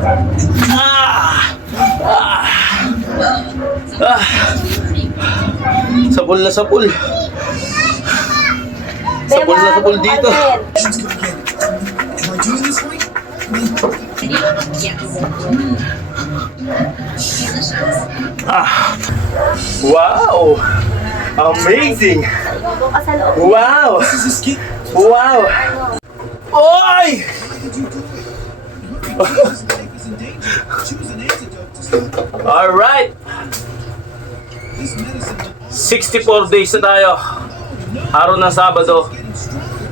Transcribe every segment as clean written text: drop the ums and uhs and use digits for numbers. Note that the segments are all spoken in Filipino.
Ah! Ah! Ah! Sapul na sapul. Sapul na sapul dito. Ah! Wow! Amazing! Wow! Wow! Oy! Alright! 64 days na tayo. Araw ng Sabado.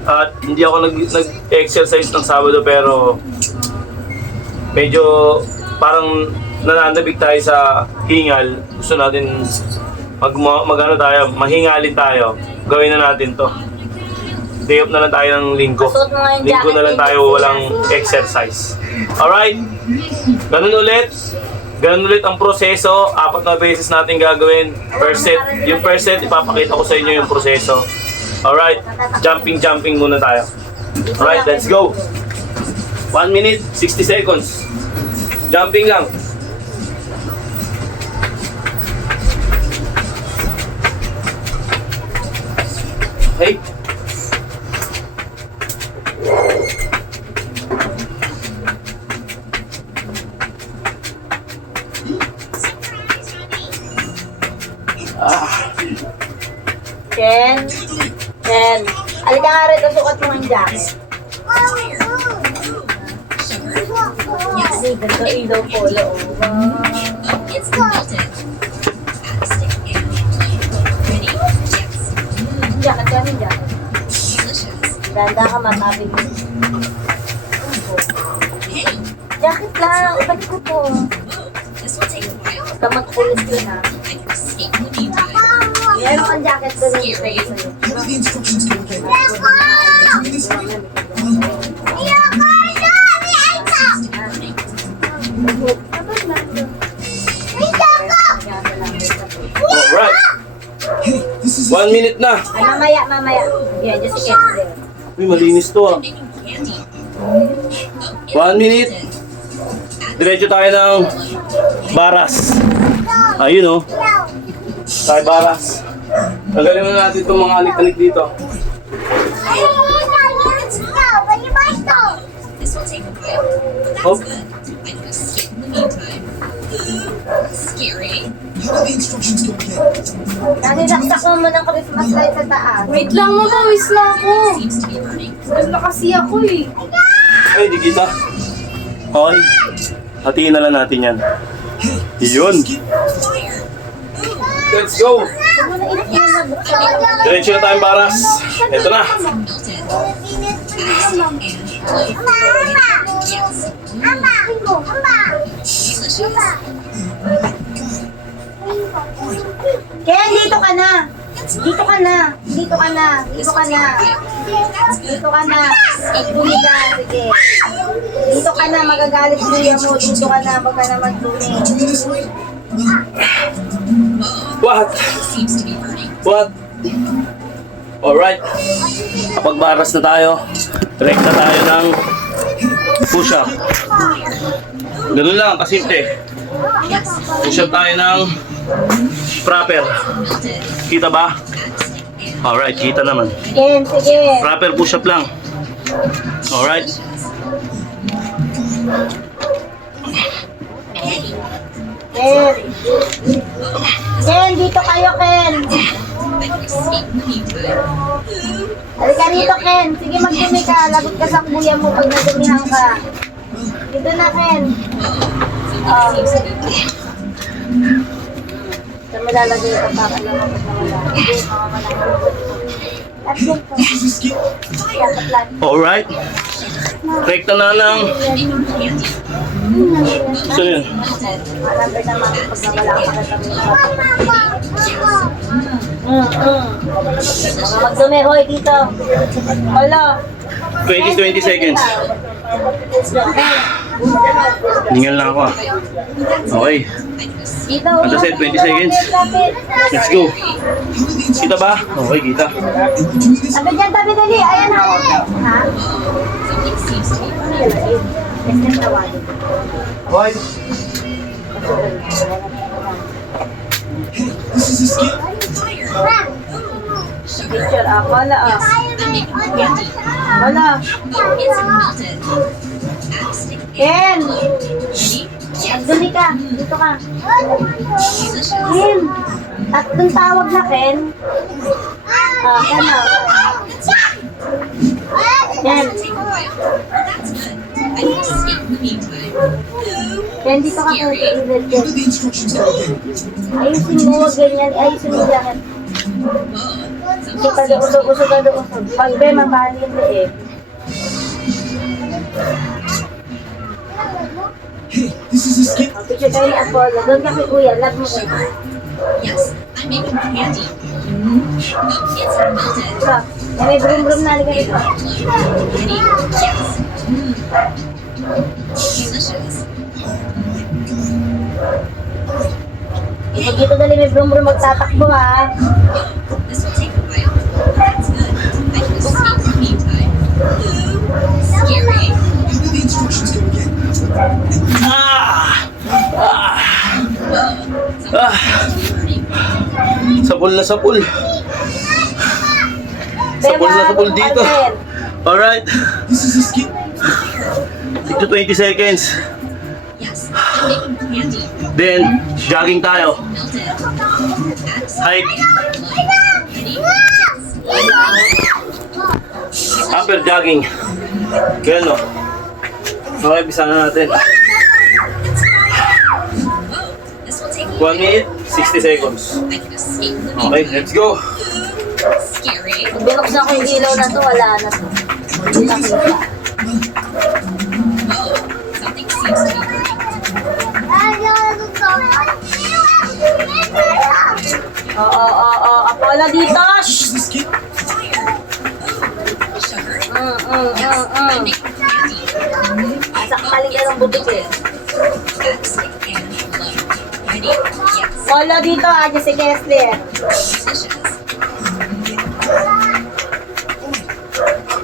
At hindi ako nag-exercise ng Sabado pero medyo parang nananabig tayo sa hingal. Gusto natin mag-ano tayo, mahingalin tayo. Gawin na natin to. Day off na lang tayo ng linggo. Linggo na lang tayo walang exercise. Alright? Ganun ulit. Ganun ulit ang proseso. 4 na beses natin gagawin. First set. Yung first set, ipapakita ko sa inyo yung proseso. Alright? Jumping muna tayo. Alright, let's go. 1 minute, 60 seconds. Jumping lang. Okay. Ken, alika nga rin, sukat mo ang jacket. Ay, ganito ilaw polo. Jacket ka rin, jacket. Ganda ka, matapig mo. Jacket lang, balik ko po. Huwag ka magpulis doon, ha? Meron kang jacket doon yung pwede sa'yo. What are the instructions to okay? Alright. 1 minute na. Ay, mamaya. Yeah, just a second. Uy, malinis to ah. 1 minute. Diretso tayo ng baras. Ayun oh. Tayo baras. Tagalin mo natin itong mga alik-alik dito. Oh. How are the instructions to okay? Nanilaksak mo ng Christmas light sa taas. Wait lang, mamawis na ako. Wala kasi ako eh. Ay, di kita. Okay. Hatiin na lang natin yan. Yun. Let's go. Diretso na tayong baras. Ito na. Ken, dito ka na. Dito ka na. Dito ka na. Dito ka na. Dito ka na. Dumi ka. Sige. Dito ka na. Magagalit kuya mo. Dito ka na. Huwag ka na magdumi. What? What? Alright. Kapag baras na tayo, direct na tayo ng push-up. Ganun lang, kasimple. Push-up tayo ng proper. Kita ba? Alright, kita naman. Ken, sige. Proper push-up lang. Alright. Ken. Ken, dito kayo, Ken. Halika rito, Ken. Sige, magdumi ka. Lagot ka sa kuya mo pag nadumihan ka. Dito na, Ken. Saan mo lalagay ito? Papa lang ako sa wala. Hindi, mamamalaki. At yun po. Dapat lang. Alright. Rekta na lang. So yun. Number naman pag nawala ka katabi ng papa. Mga magdumi, hoy, dito. Hala. 20 seconds. Ningal lang ako ah. Okay. Dito. Ano sa 20 seconds? Let's go. Kita ba? Okay, kita. Tabi dyan, tabi dali. Ayan na. Ha? Testing tawagin. Why? This is a skip. Picture wala Wala. Ken! Andun ka. Dito ka. Ken! Tatlong tawag na, Ken. Ken na. Ken. Ken, dito ka po. How do the instructions go again? Ayusin mo, ganyan. Ayusin mo jacket. Usog ka doon, usog ka doon. Pag be, mabali yung leeg. Hey, this is a skip. Picture kayo ni Apollo. Doon ka kay Kuya. Love mo ko. Yes, I'm making candy. Oh, it's melted. Ito. May brum-brum na. Liga rito. Candy. Yes. Delicious. Pag dito dali may brum-brum magtatakbo ha. This will take a while. That's good. I can escape in the meantime. Scary. How do the instructions go again? Sapul na sapul. Sapul na sapul dito. Alright. This is a skip. Dito 20 seconds. Yes, I'm making candy. Then, jogging tayo. Melted. That's Hike. candy. Yes. Upper jogging. Ganun o. Okay, bisa na natin. This will take a 1 minute, 60 seconds. I can escape in the Okay, meantime. let's go. Scary. Pag binuksan ko yung ilaw na to, wala na to. Hindi nakita. Something seems to be burning. Oo. Apollo dito! This is a skip. Fire. Sugar. Mm. I'm making candy. Sakali ka ng butik eh. That's like candy flow. Candy. Yes. Apollo dito ha, si Kessler. Delicious.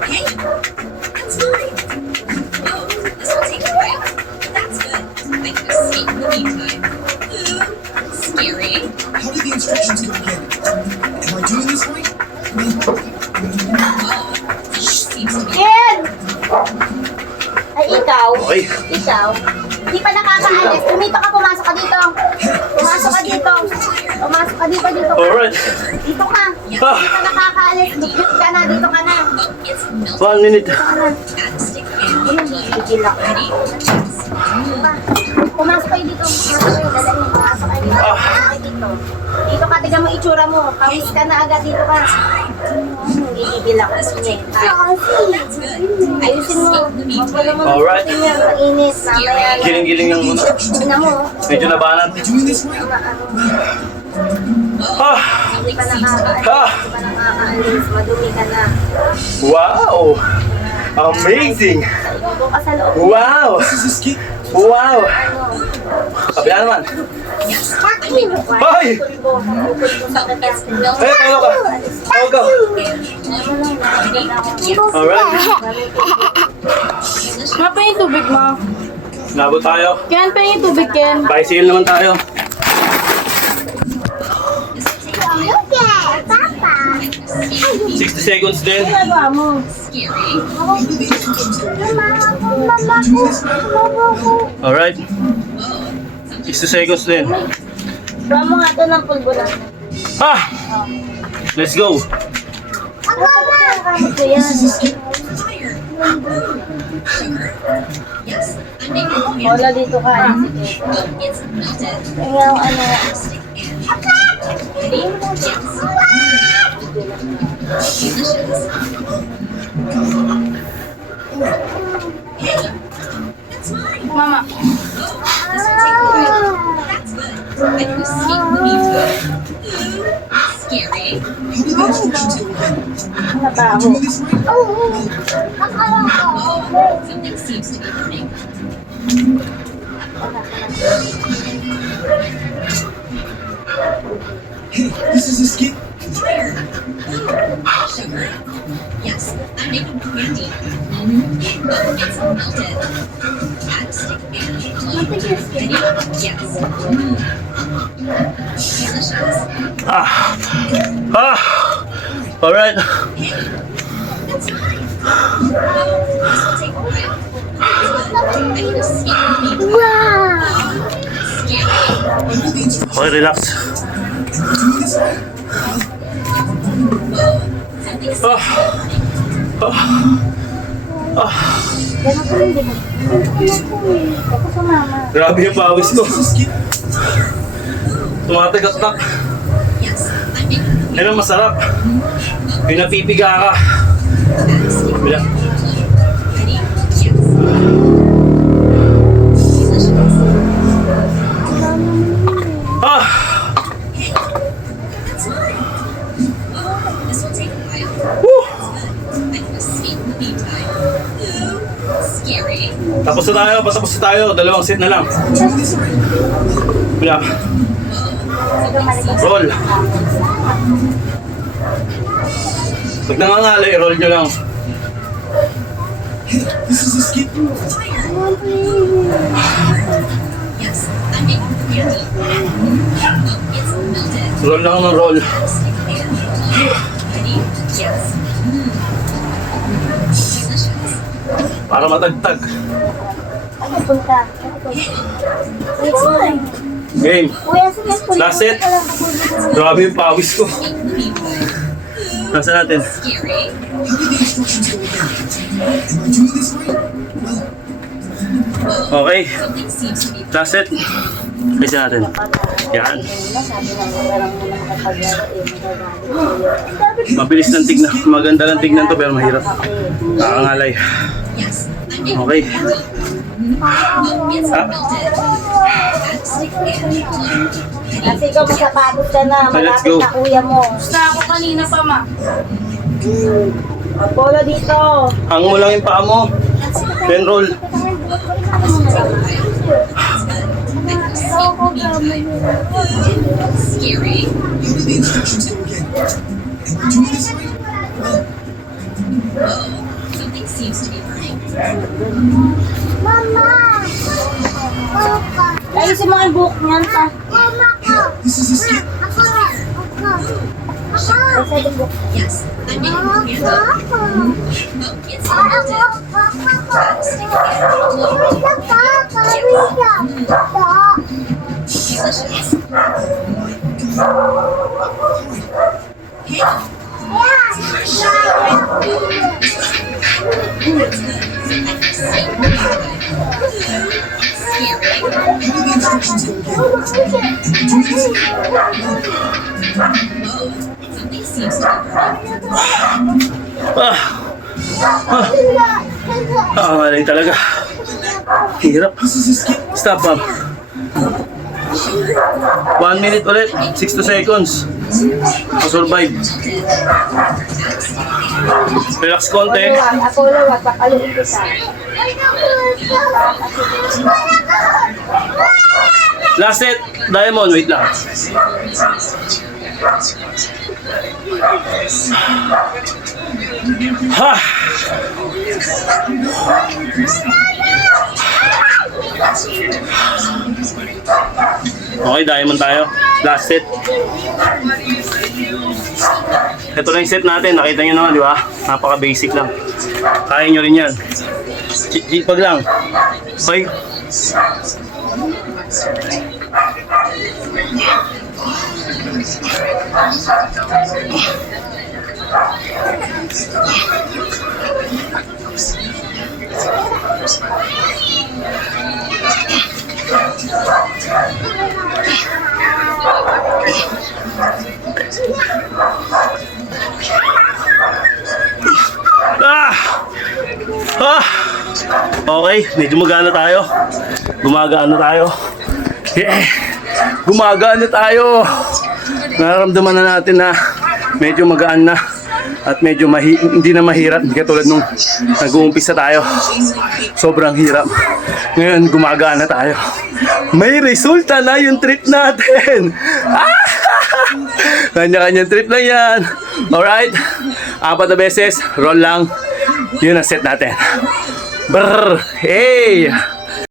Hey, that's mine. Oh, this will take a while. That's good. I can escape in the meantime. Scary. How do the instructions go again? Am I doing this right? This seems to be Ken! Ay, ikaw? Okay. Ikaw? Hindi pa nakakaalis. Tumito ka, pumasok ka dito. Pumasok ka dito. Pumasok ka dito. Alright. Dito ka. Hindi Ah, pa nakakaalis. Dito ka na, dito ka na. it's melted. 1 minute. Dito ka na. Add stick and Ayun, gigil ako. ready. Dito ka. Pumasok kayo dito. Pumasok kayo. Dalahin. Pumasok kayo dito. Pumasok kayo dito. Dito ka, tignan mo itsura mo. Pawis ka na agad. Dito ka. Gigil ako. Sige. Ayusin mo. Wala mo. Alright. Tingnan, mainit. Mamaya. Giling-giling lang muna. Tingnan mo. Medyo nabanat. Am I doing this right? Hindi pa nakakaalis. Ah. Hindi pa nakakaalis. Madumi ka na. Wow! Amazing! Doon ka sa loob. Wow! This is a skip. Wow! Ano? Kabila naman. Hoy! Pulbo. Pulbo sa kata. Hey, tayo ka! Tayo ka! Alright. Ma, pa yung tubig mo. Nabot tayo. Ken, pa yung tubig, Ken. Bicycle naman tayo. Papa. 60 seconds din. Ginagawa mo. Scary. How do the instructions go again? Alright. 60 seconds din. Gawa mo nga ito ng pulbo na. Ah! Let's go! Kamot ko yan. Fire. Sugar. Yes, I'm making candy. Wala dito ka. It's melted. Kaya ano. Stick and ready. Yes. Delicious. Hey, that's mine. Mama. This will take a while. That's good. I can escape in the meantime. Scary. How do the instructions go again? Nabaho. Doing this right? Something seems to be burning. Hey, this is a skip. Fire. Sugar. Yes, I'm making candy. Oh, it's melted. Yes. Delicious. Alright. That's fine. This will take a while. I can see it. Scary. Okay, relax. Ganun ko hindi mo. Ako sa mama. Grabe yung pawis ko. Tumatagak-tak. Yes. I'm making Yan ang masarap. Yung napipiga ka. Bila. ready. Yes. Delicious. That's fine. This will take a while. Woo! I can escape in the meantime. Scary. Tapos na tayo, patapos na tayo. Dalawang set na lang. Bila. Roll. Pag nangangalay, roll nyo lang. This is a skip. Yes, I'm making the candy. Oh, it's melted. Roll lang ng roll. Ready? Yes. Delicious. Para matagtag. Ano punta? Wait mo lang. Game. Kuya, sige. Last set. Grabe yung pawis ko. Nasa natin. Scary. How did the instructions go again? Am I doing this right? Okay. Something seems to be Last set. Isa natin. Yan. Sabi na parang muna makapaglaro magagalit. Mabilis ng tignan. Maganda ng tignan to pero mahirap. Nakakangalay. yes. I'm making Okay. candy. Oh, it's Ah. melted. That's candy. Kasi ikaw masapatos ka na. Okay, let's Malapit go. na kuya mo. Gusto ako kanina pa, ma. Apollo dito. Hang mo lang yung paa mo. Then roll. Scary. How did the instructions go again? Am I doing this right? Something seems to be burning. Ayusin mo yung buhok niyan. This is a skip. Ayusin yung buhok. Yes, I'm making the candy. Oh, it's melted. Delicious. Scary. How did the instructions go again? Am I doing this right? Something seems to be burning. Nakakangalay talaga. Hirap. This is a skip. Stop, ma'am. 1 minute ulit. 60 seconds. Survive. Relax konti. Apollo, wag papaluin kita. Last set. Diamond, wait lang. Ha! Okay, diamond tayo. Last set. Ito lang yung set natin. Nakita nyo naman, di ba? Napaka-basic lang. Kaya nyo rin yan. Pag lang. Okay. Okay, medyo gumagana tayo. Gumagana tayo. Yeah. Gumagana tayo. Nararamdaman na natin na medyo magaan na at medyo hindi na mahirap, hindi katulad nung nag-uumpisa tayo. Sobrang hirap. Ngayon, gumagana tayo. May resulta na yung trip natin. Kanya-kanyang trip lang yan. Alright. 4 na beses. Roll lang. Yun ang set natin. Brrr. Hey!